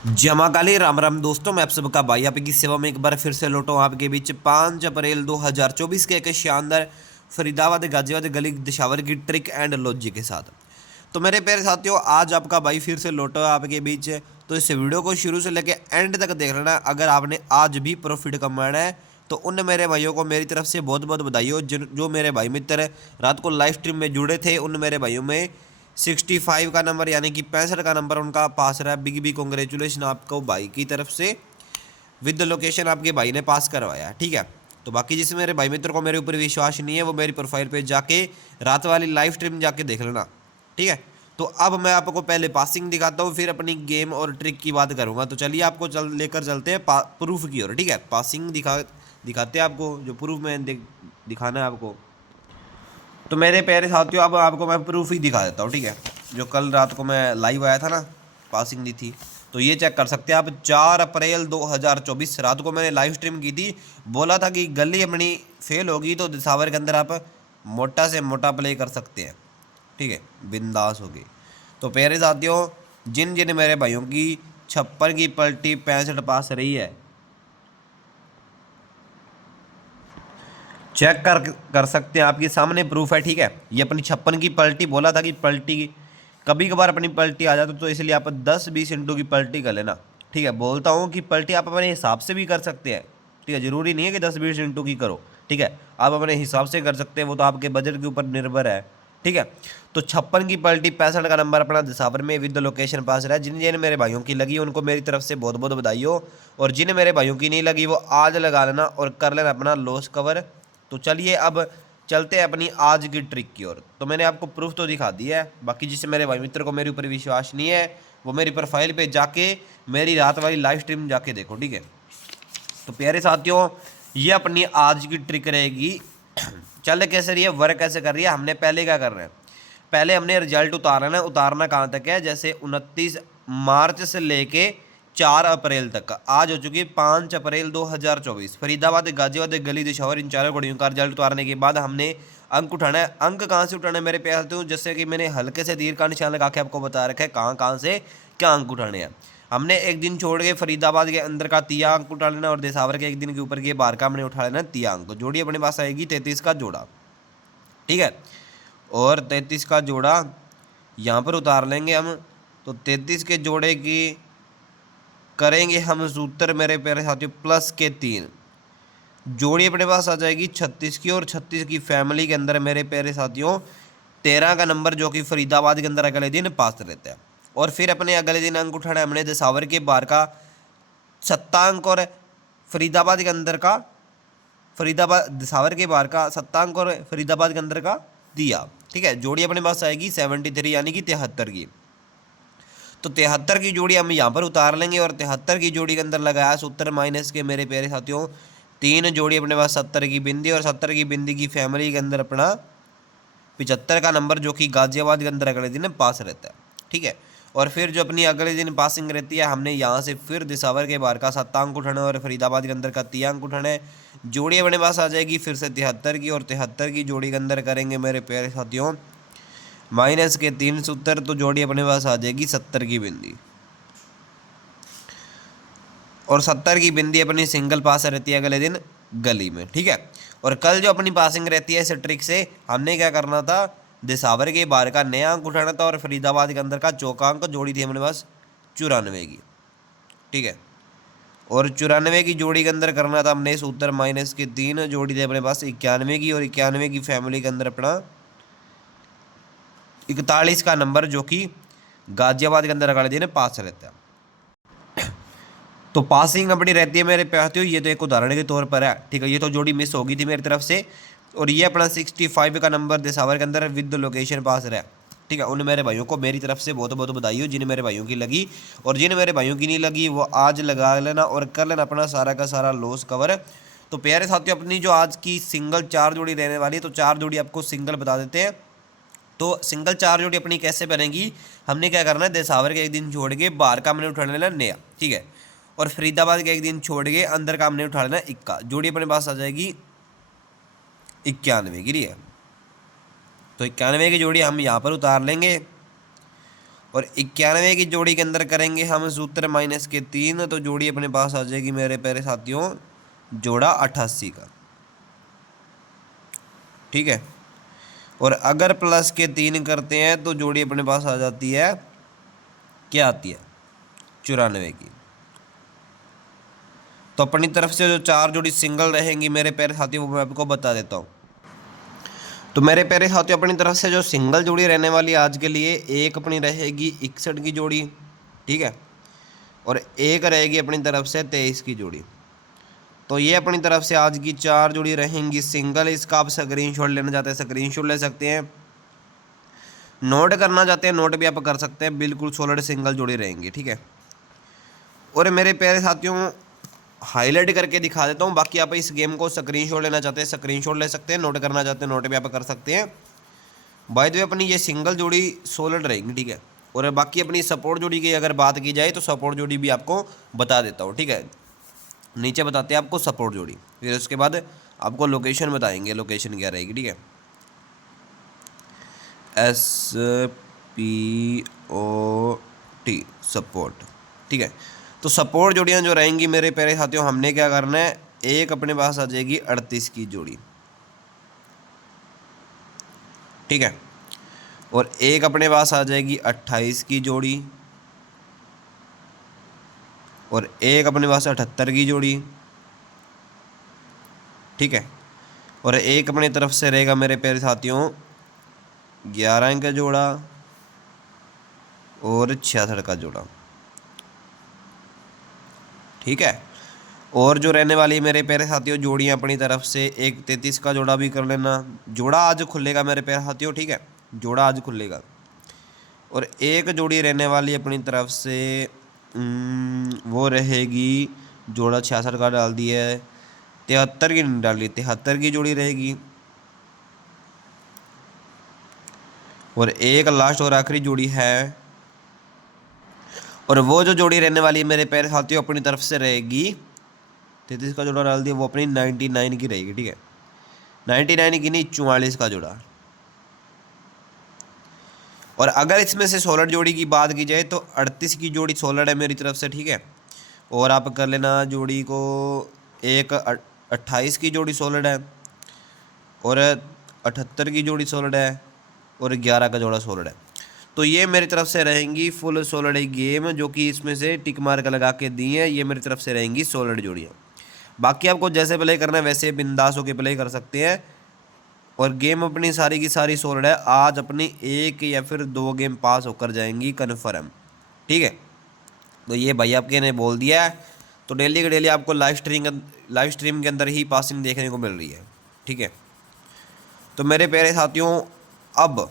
जमाकाली राम राम दोस्तों, मैं आप सबका भाई आपकी सेवा में एक बार फिर से लौटा हूं आपके बीच 5 अप्रैल 2024 के एक शानदार फरीदाबाद गाजियाबाद गली दिशावर की ट्रिक एंड लॉजिक के साथ। तो मेरे प्यारे साथियों, आज आपका भाई फिर से लौटा है आपके बीच। तो इस वीडियो को शुरू से लेकर एंड तक देख लेना। अगर आपने आज भी प्रॉफिट कमाना है तो उन मेरे भाइयों को मेरी तरफ से बहुत बहुत बधाई हो। जो मेरे भाई मित्र रात को लाइव स्ट्रीम में जुड़े थे, उन मेरे भाइयों में 65 का नंबर यानी कि 65 का नंबर उनका पास रहा है। बिग बिग कॉन्ग्रेचुलेशन आपको भाई की तरफ से। विद लोकेशन आपके भाई ने पास करवाया, ठीक है। तो बाकी जिस मेरे भाई मित्र को मेरे ऊपर विश्वास नहीं है, वो मेरी प्रोफाइल पे जाके रात वाली लाइव स्ट्रीम जाके देख लेना, ठीक है। तो अब मैं आपको पहले पासिंग दिखाता हूँ, फिर अपनी गेम और ट्रिक की बात करूँगा। तो चलिए आपको लेकर चलते हैं प्रूफ की ओर, ठीक है। पासिंग दिखाते हैं आपको, जो प्रूफ में दिखाना है आपको। तो मेरे प्यारे साथियों, अब आपको मैं प्रूफ ही दिखा देता हूँ, ठीक है। जो कल रात को मैं लाइव आया था ना, पासिंग दी थी, तो ये चेक कर सकते हैं आप। 4 अप्रैल 2024 रात को मैंने लाइव स्ट्रीम की थी। बोला था कि गली अपनी फेल होगी तो दिसावर के अंदर आप मोटा से मोटा प्ले कर सकते हैं, ठीक है, बिंदास होगी। तो प्यारे साथियों, जिन जिन मेरे भाइयों की 56 की पलटी 65 पास रही है, चेक कर सकते हैं, आपके सामने प्रूफ है, ठीक है। ये अपनी 56 की पलटी, बोला था कि पलटी कभी कभार अपनी पलटी आ जाती तो इसलिए आप 10-20 इंटू की पलटी कर लेना, ठीक है। बोलता हूँ कि पलटी आप अपने हिसाब से भी कर सकते हैं, ठीक है। जरूरी नहीं है कि 10-20 इंटू की करो, ठीक है। आप अपने हिसाब से कर सकते हैं, वो तो आपके बजट के ऊपर निर्भर है, ठीक है। तो 56 की पलटी 65 का नंबर अपना दिसावर में विद लोकेशन पास रहा है। जिन जिन मेरे भाइयों की लगी उनको मेरी तरफ से बहुत बहुत बधाई हो, और जिन मेरे भाइयों की नहीं लगी वो आज लगा लेना और कर लेना अपना लॉस कवर। तो चलिए अब चलते हैं अपनी आज की ट्रिक की ओर। तो मैंने आपको प्रूफ तो दिखा दिया है, बाकी जिससे मेरे भाई मित्र को मेरे ऊपर विश्वास नहीं है वो मेरी प्रोफाइल पे जाके मेरी रात वाली लाइव स्ट्रीम जाके देखो, ठीक है। तो प्यारे साथियों, ये अपनी आज की ट्रिक रहेगी। चल कैसे रही है, वर्क कैसे कर रही है, हमने पहले क्या कर रहे हैं, पहले हमने रिजल्ट उतारना है। उतारना कहाँ तक है, जैसे 29 मार्च से लेके 4 अप्रैल तक। आज हो चुकी है 5 अप्रैल 2024। फरीदाबाद गाजियाबाद गली दिशावर इन चारों घड़ियों का रिजल्ट उतारने के बाद हमने अंक उठाना है। अंक कहाँ से उठाना है मेरे प्यारे साथियों, जैसे कि मैंने हल्के से तीर का निशान लगा के आपको बता रखा है कहाँ कहाँ से क्या अंक उठाने हैं। हमने एक दिन छोड़ के फरीदाबाद के अंदर का 30 अंक उठा लेना, और देसावर के एक दिन के ऊपर के बार का हमने उठा लेना 30 अंक। जोड़ी अपने पास आएगी 33 का जोड़ा, ठीक है। और 33 का जोड़ा यहाँ पर उतार लेंगे हम। तो 33 के जोड़े की करेंगे हम सूत्र मेरे प्यारे साथियों प्लस के 3। जोड़ी अपने पास आ जाएगी 36 की, और 36 की फैमिली के अंदर मेरे प्यारे साथियों 13 का नंबर जो कि फरीदाबाद के अंदर अगले दिन पास रहता है। और फिर अपने अगले दिन अंक उठाना है हमने दिसावर के बार का 7 अंक, और फरीदाबाद के अंदर का फरीदाबाद दिसावर के बार का 7 अंक, और फरीदाबाद के अंदर का दिया, ठीक है। जोड़ी अपने पास आएगी 73 यानी कि 73 की। तो 73 की जोड़ी हम यहाँ पर उतार लेंगे, और 73 की जोड़ी के अंदर लगाया सूत्र माइनस के मेरे प्यारे साथियों 3। जोड़ी अपने पास 70 की बिंदी, और 70 की बिंदी की फैमिली के अंदर अपना 75 का नंबर जो कि गाजियाबाद के अंदर अगले दिन पास रहता है, ठीक है। और फिर जो अपनी अगले दिन पासिंग रहती है, हमने यहाँ से फिर दिसावर के बार का 7 अंक उठाना और फरीदाबाद के अंदर का 3 अंक उठाना है। जोड़ी अपने पास आ जाएगी फिर से 73 की, और 73 की जोड़ी के अंदर करेंगे मेरे प्यारे साथियों माइनस के 3 सूत्र। तो जोड़ी अपने पास आ जाएगी 70 की बिंदी, और 70 की बिंदी अपनी सिंगल पास रहती है अगले दिन गली में, ठीक है। और कल जो अपनी पासिंग रहती है इस ट्रिक से हमने क्या करना था, दिसावर के बार का नया अंक उठाना था, और फरीदाबाद के अंदर का चौका अंक जोड़ी थी अपने पास 94 की, ठीक है। और 94 की जोड़ी के अंदर करना था हमने सूत्र माइनस के 3। जोड़ी थी अपने पास 91 की, और 91 की फैमिली के अंदर अपना 41 का नंबर जो कि गाजियाबाद के अंदर अगले दिन पास रहता है। तो पासिंग अपनी रहती है मेरे प्यारे, ये तो एक उदाहरण के तौर पर है, ठीक है। ये तो जोड़ी मिस हो गई थी मेरी तरफ से, और ये अपना 65 का नंबर दिसावर के अंदर विद लोकेशन पास रहा, ठीक है। उन मेरे भाइयों को मेरी तरफ से बहुत बहुत बधाई हो, जिन मेरे भाइयों की लगी। और जिन मेरे भाइयों की नहीं लगी वो आज लगा लेना और कर लेना अपना सारा का सारा लॉस कवर। तो प्यारे साथियों, अपनी जो आज की सिंगल 4 जोड़ी रहने वाली है, तो 4 जोड़ी आपको सिंगल बता देते हैं। तो सिंगल 4 जोड़ी अपनी कैसे बनेगी, हमने क्या करना है, दिसावर के एक दिन छोड़ के बाहर का हमने उठा लेना नया, ठीक है। और फरीदाबाद के एक दिन छोड़ के अंदर का हमने उठा लेना 1 जोड़ी अपने पास आ जाएगी 91 की लिए। तो 91 की जोड़ी हम यहाँ पर उतार लेंगे, और 91 की जोड़ी के अंदर करेंगे हम सूत्र -3, तो जोड़ी अपने पास आ जाएगी मेरे प्यारे साथियों जोड़ा 88 का, ठीक है। और अगर +3 करते हैं तो जोड़ी अपने पास आ जाती है, क्या आती है, 94 की। तो अपनी तरफ से जो 4 जोड़ी सिंगल रहेंगी मेरे प्यारे साथियों वो मैं आपको बता देता हूँ। तो मेरे प्यारे साथियों अपनी तरफ से जो सिंगल जोड़ी रहने वाली आज के लिए, एक अपनी रहेगी 61 की जोड़ी, ठीक है, और एक रहेगी अपनी तरफ से 23 की जोड़ी। तो ये अपनी तरफ से आज की 4 जोड़ी रहेंगी सिंगल। इसका आप स्क्रीनशॉट लेना चाहते हैं स्क्रीनशॉट ले सकते हैं, नोट करना चाहते हैं नोट भी आप कर सकते हैं, बिल्कुल सॉलिड सिंगल जोड़ी रहेंगी, ठीक है। और मेरे प्यारे साथियों हाईलाइट करके दिखा देता हूँ, बाकी आप इस गेम को स्क्रीनशॉट लेना चाहते हैं स्क्रीनशॉट ले सकते हैं, नोट करना चाहते हैं नोट भी आप कर सकते हैं। बाय द वे अपनी ये सिंगल जोड़ी सॉलिड रहेंगी, ठीक है। और बाकी अपनी सपोर्ट जोड़ी की अगर बात की जाए तो सपोर्ट जोड़ी भी आपको बता देता हूँ, ठीक है। नीचे बताते हैं आपको सपोर्ट जोड़ी, फिर उसके बाद आपको लोकेशन बताएंगे, लोकेशन क्या रहेगी, ठीक है। SPOT सपोर्ट, ठीक है। तो सपोर्ट जोड़ियाँ जो रहेंगी मेरे प्यारे साथियों, हमने क्या करना है, एक अपने पास आ जाएगी 38 की जोड़ी, ठीक है, और एक अपने पास आ जाएगी 28 की जोड़ी, और एक अपने पास 78 की जोड़ी, ठीक है, और एक अपनी तरफ से रहेगा मेरे प्यारे साथियों 11 का जोड़ा और 66 का जोड़ा, ठीक है। और जो रहने वाली मेरे प्यारे साथियों जोड़ियाँ अपनी तरफ से, एक 33 का जोड़ा भी कर लेना, जोड़ा आज खुलेगा मेरे प्यारे साथियों, ठीक है, जोड़ा आज खुलेगा। और एक जोड़ी रहने वाली अपनी तरफ से वो रहेगी जोड़ा 66 का डाल दिया है, 73 की नहीं डाली, 73 की जोड़ी रहेगी। और एक लास्ट और आखिरी जोड़ी है, और वो जो जोड़ी रहने वाली है मेरे प्यारे साथियों अपनी तरफ से रहेगी, 33 का जोड़ा डाल दिया, वो अपनी 99 की रहेगी, ठीक है, 99 की नहीं 44 का जोड़ा। और अगर इसमें से सॉलिड जोड़ी की बात की जाए तो 38 की जोड़ी सॉलिड है मेरी तरफ से, ठीक है। और आप कर लेना जोड़ी को, एक 28 की जोड़ी सॉलिड है, और 78 की जोड़ी सॉलिड है, और 11 का जोड़ा सॉलिड है। तो ये मेरी तरफ से रहेंगी फुल सॉलिड गेम, जो कि इसमें से टिक मार्क लगा के दी है, ये मेरी तरफ से रहेंगी सॉलिड जोड़ियाँ। बाकी आपको जैसे प्ले करना है वैसे बिंदास होकर प्ले कर सकते हैं। और गेम अपनी सारी की सारी सॉलिड है, आज अपनी 1 या फिर 2 गेम पास होकर जाएंगी कन्फर्म, ठीक है। तो ये भाई आपके ने बोल दिया है, तो डेली के डेली आपको लाइव स्ट्रीम के अंदर ही पासिंग देखने को मिल रही है, ठीक है। तो मेरे प्यारे साथियों अब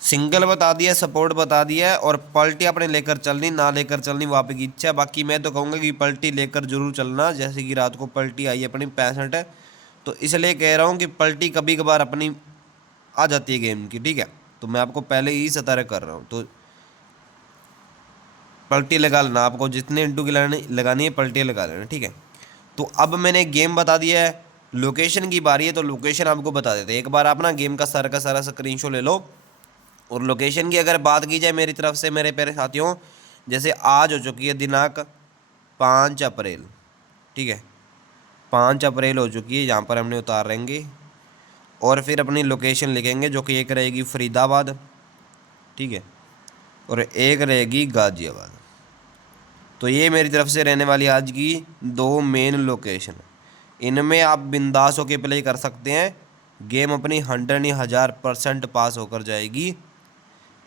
सिंगल बता दिया, सपोर्ट बता दिया, और पलटी आपने लेकर चलनी ना लेकर चलनी वो आपकी इच्छा है। बाकी मैं तो कहूँगा कि पलटी लेकर जरूर चलना, जैसे कि रात को पलटी आई अपनी 65 है, तो इसलिए कह रहा हूँ कि पलटी कभी कभार अपनी आ जाती है गेम की, ठीक है। तो मैं आपको पहले ही सतर्क कर रहा हूँ, तो पलटी लगा लेना, आपको जितने इंटू की लगानी है पलटी लगा लेना, ठीक है। तो अब मैंने गेम बता दिया है, लोकेशन की बारी है, तो लोकेशन आपको बता देते हैं। एक बार आप ना गेम का सारा स्क्रीनशॉट ले लो। और लोकेशन की अगर बात की जाए मेरी तरफ से मेरे प्यारे साथियों, जैसे आज हो चुकी है दिनांक 5 अप्रैल, ठीक है, 5 अप्रैल हो चुकी है, यहाँ पर हमने उतार रहेंगे और फिर अपनी लोकेशन लिखेंगे, जो कि एक रहेगी फरीदाबाद, ठीक है, और एक रहेगी गाज़ियाबाद। तो ये मेरी तरफ से रहने वाली आज की 2 मेन लोकेशन, इनमें आप बिंदास होकर प्ले कर सकते हैं। गेम अपनी 100% पास होकर जाएगी,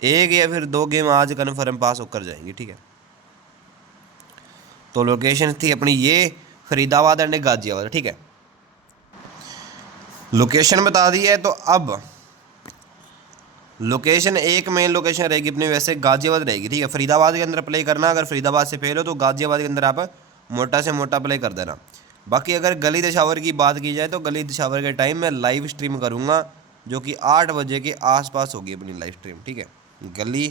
1 या फिर 2 गेम आज कन्फर्म पास होकर जाएंगी, ठीक है। तो लोकेशन थी अपनी ये फरीदाबाद एंड गाज़ियाबाद, ठीक है, लोकेशन बता दी है। तो अब लोकेशन एक मेन लोकेशन रहेगी अपनी वैसे गाज़ियाबाद रहेगी, ठीक है। फरीदाबाद के अंदर प्ले करना, अगर फरीदाबाद से फेल हो तो गाज़ियाबाद के अंदर आप मोटा से मोटा प्ले कर देना। बाकी अगर गली दशावर की बात की जाए तो गली दशावर के टाइम मैं लाइव स्ट्रीम करूँगा, जो कि 8 बजे के आसपास होगी अपनी लाइव स्ट्रीम, ठीक है, गली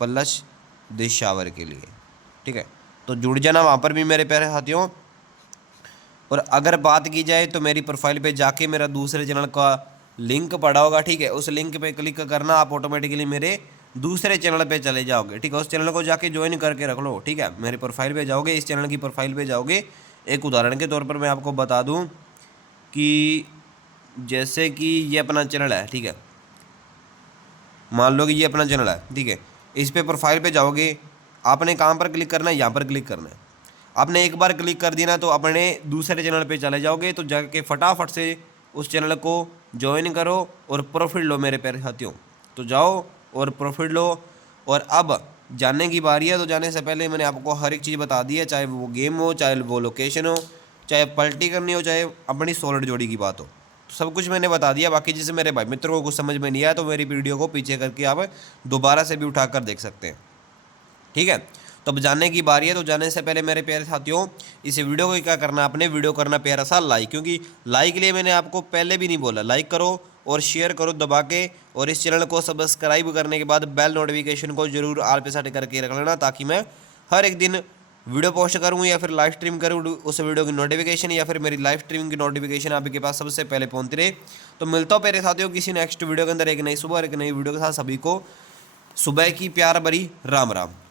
प्लस दशावर के लिए, ठीक है। तो जुड़ जाना वहाँ पर भी मेरे प्यारे साथियों। और अगर बात की जाए तो मेरी प्रोफाइल पे जाके मेरा दूसरे चैनल का लिंक पड़ा होगा, ठीक है, उस लिंक पे क्लिक करना, आप ऑटोमेटिकली मेरे दूसरे चैनल पे चले जाओगे, ठीक है, उस चैनल को जाके ज्वाइन करके रख लो, ठीक है। मेरे प्रोफाइल पे जाओगे, इस चैनल की प्रोफाइल पे जाओगे। एक उदाहरण के तौर पर मैं आपको बता दूं कि जैसे कि ये अपना चैनल है, ठीक है, मान लो कि ये अपना चैनल है, ठीक है। इस पे प्रोफाइल पे जाओगे, आपने कहाँ पर क्लिक करना है, यहाँ पर क्लिक करना है। आपने एक बार क्लिक कर दिया ना तो अपने दूसरे चैनल पे चले जाओगे, तो जाके फटाफट से उस चैनल को ज्वाइन करो और प्रॉफिट लो मेरे प्यारे साथियों। तो जाओ और प्रॉफिट लो। और अब जानने की बारी है, तो जाने से पहले मैंने आपको हर एक चीज़ बता दी है, चाहे वो गेम हो, चाहे वो लोकेशन हो, चाहे पलटी करनी हो, चाहे अपनी सोलर जोड़ी की बात हो, तो सब कुछ मैंने बता दिया। बाकी जैसे मेरे भाई मित्रों को कुछ समझ में नहीं आया तो मेरी वीडियो को पीछे करके आप दोबारा से भी उठाकर देख सकते हैं, ठीक है। तो अब जानने की बारी है, तो जानने से पहले मेरे प्यारे साथियों, इस वीडियो को क्या करना, अपने वीडियो करना प्यारा सा लाइक, क्योंकि लाइक के लिए मैंने आपको पहले भी नहीं बोला, लाइक करो और शेयर करो दबा के, और इस चैनल को सब्सक्राइब करने के बाद बेल नोटिफिकेशन को जरूर ऑल पे सेट करके रख लेना, ताकि मैं हर एक दिन वीडियो पोस्ट करूँ या फिर लाइव स्ट्रीम करूँ, उस वीडियो की नोटिफिकेशन या फिर मेरी लाइव स्ट्रीमिंग की नोटिफिकेशन आपके पास सबसे पहले पहुँचती रहे। तो मिलता हूँ प्यारे साथियों किसी नेक्स्ट वीडियो के अंदर एक नई सुबह और एक नई वीडियो के साथ। सभी को सुबह की प्यार भरी राम राम।